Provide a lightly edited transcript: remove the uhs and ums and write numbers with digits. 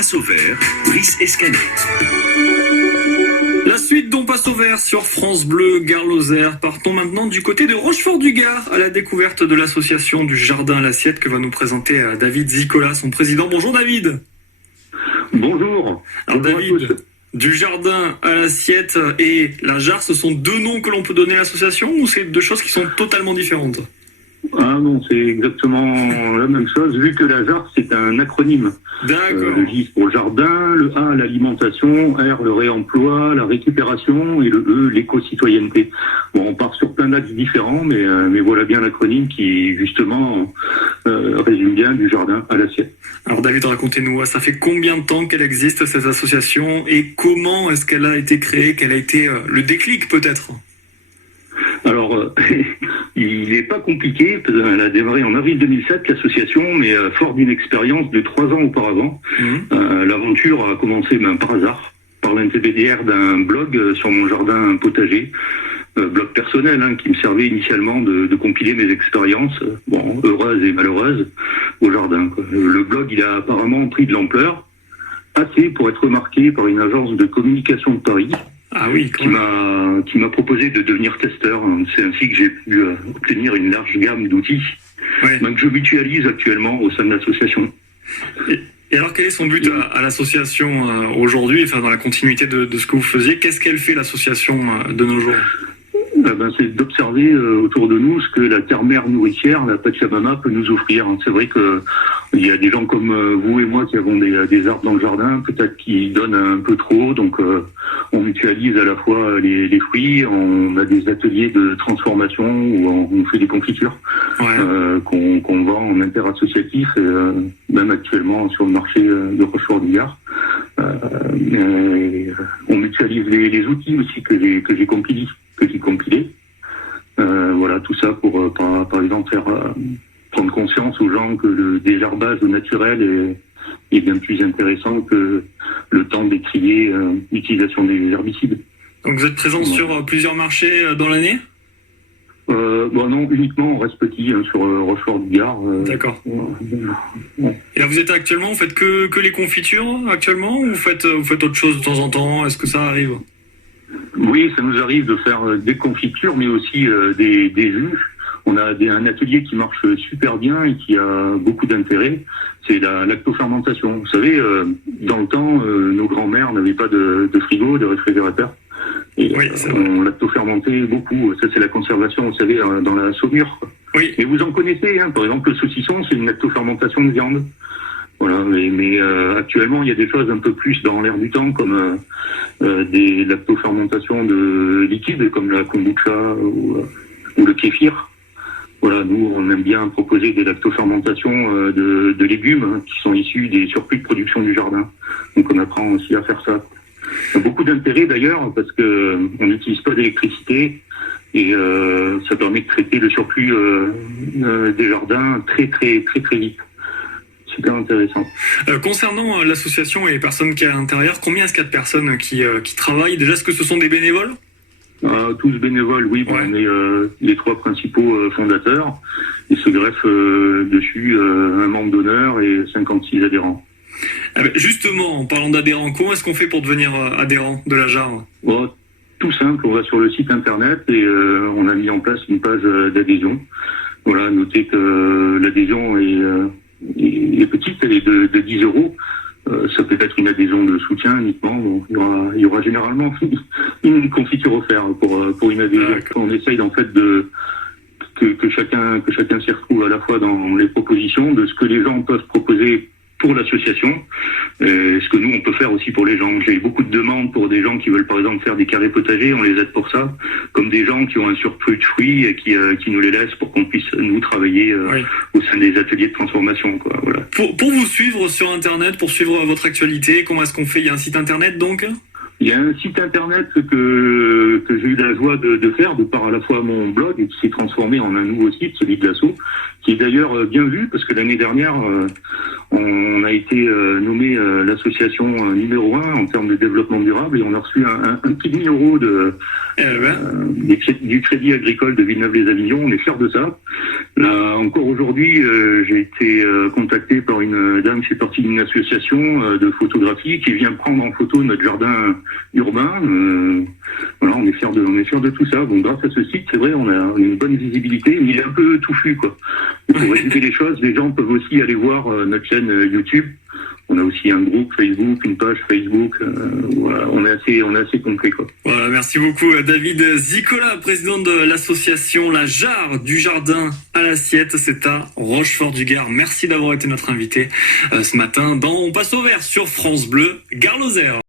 passe au vert, Brice Escanet. La suite d'On passe au vert sur France Bleu Gare-Lozère. Partons maintenant du côté de Rochefort-du-Gard à la découverte de l'association du Jardin à l'Assiette que va nous présenter David Zicola, son président. Bonjour David. Bonjour. Alors Bonjour David, du Jardin à l'Assiette et la jarre, ce sont deux noms que l'on peut donner à l'association ou c'est deux choses qui sont totalement différentes? Ah non, c'est exactement la même chose, vu que la jarre, c'est un acronyme. D'accord. Le J pour jardin, le A, l'alimentation, R, le réemploi, la récupération, et le E, l'éco-citoyenneté. Bon, on part sur plein d'axes différents, mais voilà bien l'acronyme qui, justement, résume bien du jardin à l'assiette. Alors David, racontez-nous, ça fait combien de temps qu'elle existe cette association et comment est-ce qu'elle a été créée? Quel a été le déclic peut-être? Alors, il n'est pas compliqué. Elle a démarré en avril 2007, l'association, mais fort d'une expérience de 3 ans auparavant. L'aventure a commencé par hasard, par l'intermédiaire d'un blog sur mon jardin potager, blog personnel qui me servait initialement de compiler mes expériences, heureuses et malheureuses, au jardin. Le blog, il a apparemment pris de l'ampleur, assez pour être remarqué par une agence de communication de Paris. Ah oui, qui m'a proposé de devenir testeur. C'est ainsi que j'ai pu obtenir une large gamme d'outils que je mutualise actuellement au sein de l'association. Et alors quel est son but à l'association aujourd'hui, enfin dans la continuité de ce que vous faisiez? Qu'est-ce qu'elle fait l'association de nos jours? C'est d'observer autour de nous ce que la terre-mère nourricière, la Pachamama, peut nous offrir. C'est vrai que il y a des gens comme vous et moi qui avons des arbres dans le jardin, peut-être qui donnent un peu trop, donc on mutualise à la fois les fruits, on a des ateliers de transformation où on fait des confitures qu'on vend en interassociatif, et même actuellement sur le marché de Rochefort-du-Gard. On mutualise les outils aussi que j'ai compilés. Voilà, tout ça pour, par exemple, faire prendre conscience aux gens que le désherbage au naturel est bien plus intéressant que le temps d'étrier l'utilisation des herbicides. Donc vous êtes présent sur plusieurs marchés dans l'année? Non, uniquement on reste petit sur Rochefort-du-Gard. D'accord. Et là vous êtes actuellement, vous faites que les confitures actuellement ou vous faites autre chose de temps en temps? Est-ce que ça arrive? Oui, ça nous arrive de faire des confitures, mais aussi des jus. On a un atelier qui marche super bien et qui a beaucoup d'intérêt. C'est la lactofermentation. Vous savez, dans le temps, nos grands-mères n'avaient pas de frigo, de réfrigérateur. Et on lactofermentait beaucoup. Ça, c'est la conservation, vous savez, dans la saumure. Oui. Mais vous en connaissez, par exemple, le saucisson, c'est une lactofermentation de viande. Voilà, mais actuellement, il y a des choses un peu plus dans l'air du temps, comme des lactofermentations de liquides, comme la kombucha ou le kéfir. Voilà, nous, on aime bien proposer des lactofermentations de légumes qui sont issus des surplus de production du jardin. Donc, on apprend aussi à faire ça. Ça a beaucoup d'intérêt, d'ailleurs, parce que on n'utilise pas d'électricité et ça permet de traiter le surplus des jardins très, très, très, très vite. Super intéressant. Concernant l'association et les personnes qui sont à l'intérieur, combien est-ce qu'il y a de personnes qui travaillent? Déjà, est-ce que ce sont des bénévoles? Tous bénévoles, oui. On est les 3 principaux fondateurs. Il se greffe dessus un membre d'honneur et 56 adhérents. Justement, en parlant d'adhérents, comment est-ce qu'on fait pour devenir adhérent de la jarre? Tout simple, on va sur le site internet et on a mis en place une page d'adhésion. Voilà, notez que l'adhésion est petite, elle est de 10 €. Ça peut être une adhésion de soutien uniquement. Donc il y aura généralement une confiture offerte pour une adhésion. On essaye en fait que chacun s'y retrouve à la fois dans les propositions de ce que les gens peuvent proposer pour l'association, ce que nous on peut faire aussi pour les gens. J'ai eu beaucoup de demandes pour des gens qui veulent par exemple faire des carrés potagers, on les aide pour ça, comme des gens qui ont un surplus de fruits et qui nous les laissent pour qu'on puisse nous travailler au sein des ateliers de transformation. Voilà. Pour vous suivre sur internet, pour suivre votre actualité, comment est-ce qu'on fait? Il y a un site internet donc? Il y a un site internet que j'ai eu la joie de faire, de par à la fois mon blog, et qui s'est transformé en un nouveau site, celui de l'asso, qui est d'ailleurs bien vu parce que l'année dernière, on a été nommé l'association numéro 1 en termes de développement durable et on a reçu un petit demi-euro du Crédit Agricole de Villeneuve-les-Avignon. On est fiers de ça. Là, encore aujourd'hui, j'ai été contacté par une dame qui fait partie d'une association de photographie qui vient prendre en photo notre jardin urbain. Voilà, on est fiers de tout ça. Donc grâce à ce site, c'est vrai, on a une bonne visibilité, mais il est un peu touffu, quoi. Pour résumer les choses, les gens peuvent aussi aller voir notre chaîne YouTube. On a aussi un groupe Facebook, une page Facebook. Voilà, on est assez complet, quoi. Voilà, merci beaucoup David Zicola, président de l'association La Jarre du Jardin à l'Assiette. C'est à Rochefort-du-Gard. Merci d'avoir été notre invité ce matin dans On passe au vert sur France Bleu Gare-Lozère.